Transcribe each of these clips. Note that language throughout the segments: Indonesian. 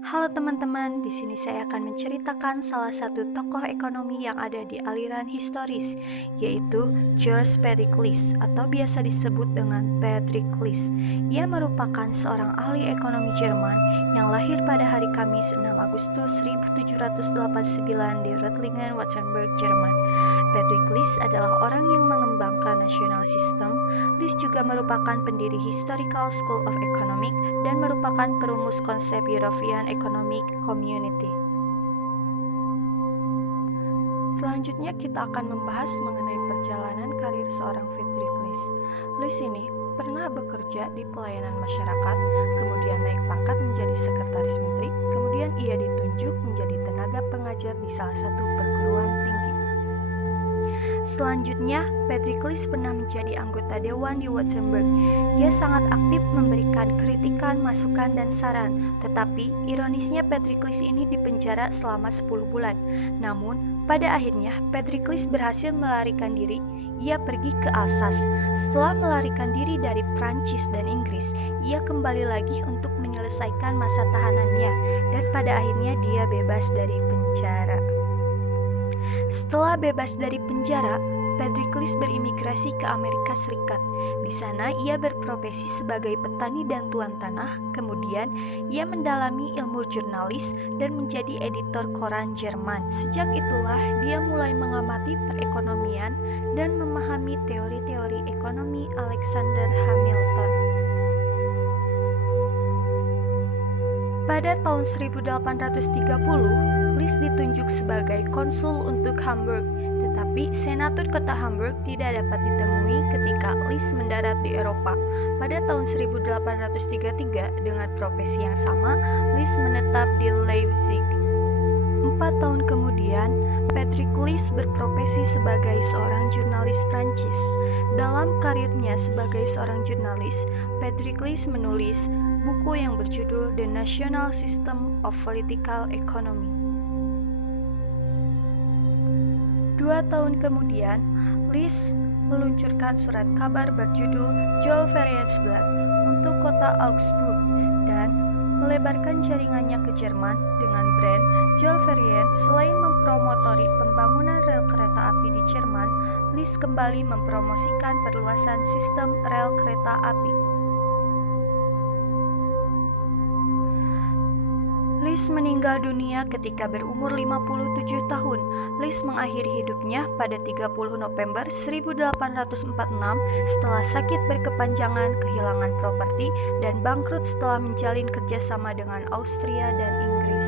Halo teman-teman, di sini saya akan menceritakan salah satu tokoh ekonomi yang ada di aliran historis, yaitu George Pericles atau biasa disebut dengan Pericles. Ia merupakan seorang ahli ekonomi Jerman yang lahir pada hari Kamis 6 Agustus 1789 di Reutlingen, Württemberg, Jerman. Pericles adalah orang yang mengembangkan national system. Lis juga merupakan pendiri Historical School of Economics dan merupakan perumus konsep European Economic Community. Selanjutnya kita akan membahas mengenai perjalanan karir seorang Pericles. Lis ini pernah bekerja di pelayanan masyarakat, kemudian naik pangkat menjadi sekretaris menteri, kemudian ia ditunjuk menjadi tenaga pengajar di salah satu perguruan tinggi. Selanjutnya, Pericles pernah menjadi anggota dewan di Württemberg. Ia sangat aktif memberikan kritikan, masukan, dan saran. Tetapi, ironisnya Pericles ini dipenjara selama 10 bulan. Namun, pada akhirnya, Pericles berhasil melarikan diri. Ia pergi ke Alsace. Setelah melarikan diri dari Prancis dan Inggris, ia kembali lagi untuk menyelesaikan masa tahanannya. Dan pada akhirnya dia bebas dari penjara. Setelah bebas dari penjara, Pericles berimigrasi ke Amerika Serikat. Di sana ia berprofesi sebagai petani dan tuan tanah. Kemudian ia mendalami ilmu jurnalis dan menjadi editor koran Jerman. Sejak itulah dia mulai mengamati perekonomian dan memahami teori-teori ekonomi Alexander Hamilton. Pada tahun 1830, Lis ditunjuk sebagai konsul untuk Hamburg, tetapi senator kota Hamburg tidak dapat ditemui ketika Lis mendarat di Eropa. Pada tahun 1833, dengan profesi yang sama, Lis menetap di Leipzig. 4 tahun kemudian, Pericles berprofesi sebagai seorang jurnalis Prancis. Dalam karirnya sebagai seorang jurnalis, Pericles menulis buku yang berjudul The National System of Political Economy. 2 tahun kemudian, Lis meluncurkan surat kabar berjudul Zollvereinsblatt untuk kota Augsburg dan melebarkan jaringannya ke Jerman dengan brand Zollverein. Selain mempromotori pembangunan rel kereta api di Jerman, Lis kembali mempromosikan perluasan sistem rel kereta api. Lis meninggal dunia ketika berumur 57 tahun. Lis mengakhiri hidupnya pada 30 November 1846 setelah sakit berkepanjangan, kehilangan properti, dan bangkrut setelah menjalin kerjasama dengan Austria dan Inggris.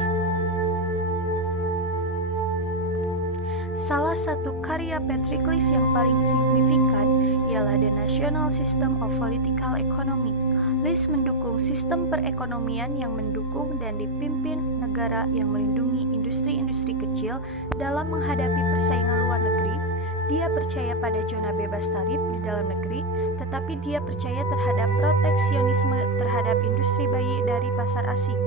Salah satu karya Pericles yang paling signifikan ialah The National System of Political Economy. Lis mendukung sistem perekonomian yang mendukung dan dipimpin negara yang melindungi industri-industri kecil dalam menghadapi persaingan luar negeri. Dia percaya pada zona bebas tarif di dalam negeri, tetapi dia percaya terhadap proteksionisme terhadap industri bayi dari pasar asing.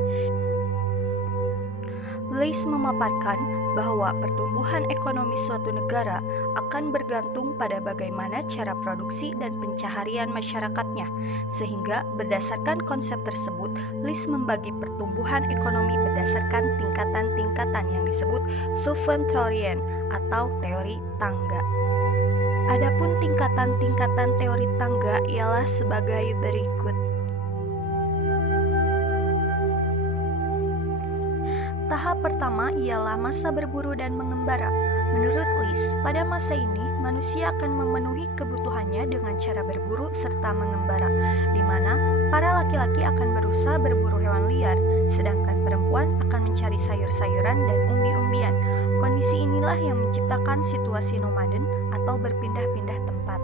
Lis memaparkan bahwa pertumbuhan ekonomi suatu negara akan bergantung pada bagaimana cara produksi dan pencaharian masyarakatnya. Sehingga berdasarkan konsep tersebut, Lis membagi pertumbuhan ekonomi berdasarkan tingkatan-tingkatan yang disebut Stufentheorien atau teori tangga. Adapun tingkatan-tingkatan teori tangga ialah sebagai berikut. Tahap pertama ialah masa berburu dan mengembara. Menurut Lis, pada masa ini manusia akan memenuhi kebutuhannya dengan cara berburu serta mengembara, di mana para laki-laki akan berusaha berburu hewan liar, sedangkan perempuan akan mencari sayur-sayuran dan umbi-umbian. Kondisi inilah yang menciptakan situasi nomaden atau berpindah-pindah tempat.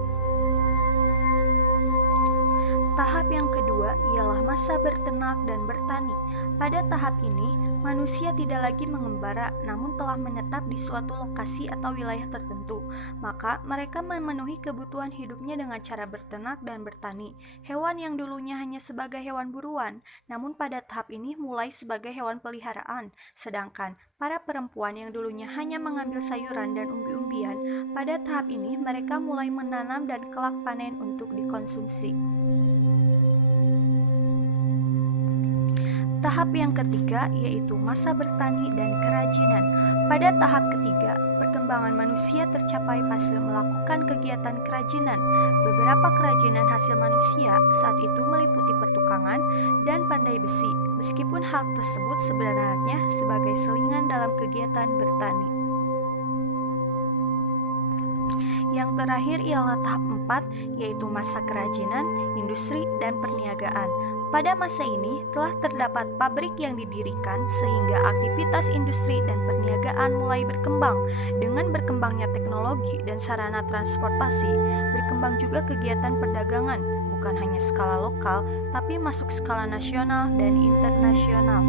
Tahap yang kedua ialah masa berternak dan bertani. Pada tahap ini, manusia tidak lagi mengembara, namun telah menetap di suatu lokasi atau wilayah tertentu. Maka mereka memenuhi kebutuhan hidupnya dengan cara berternak dan bertani. Hewan yang dulunya hanya sebagai hewan buruan, namun pada tahap ini mulai sebagai hewan peliharaan. Sedangkan para perempuan yang dulunya hanya mengambil sayuran dan umbi-umbian, pada tahap ini mereka mulai menanam dan kelak panen untuk dikonsumsi. Tahap yang ketiga yaitu masa bertani dan kerajinan. Pada tahap ketiga, perkembangan manusia tercapai fase melakukan kegiatan kerajinan. Beberapa kerajinan hasil manusia saat itu meliputi pertukangan dan pandai besi, meskipun hal tersebut sebenarnya sebagai selingan dalam kegiatan bertani. Yang terakhir ialah tahap 4, yaitu masa kerajinan, industri, dan perniagaan. Pada masa ini telah terdapat pabrik yang didirikan sehingga aktivitas industri dan perniagaan mulai berkembang. Dengan berkembangnya teknologi dan sarana transportasi, berkembang juga kegiatan perdagangan, bukan hanya skala lokal, tapi masuk skala nasional dan internasional.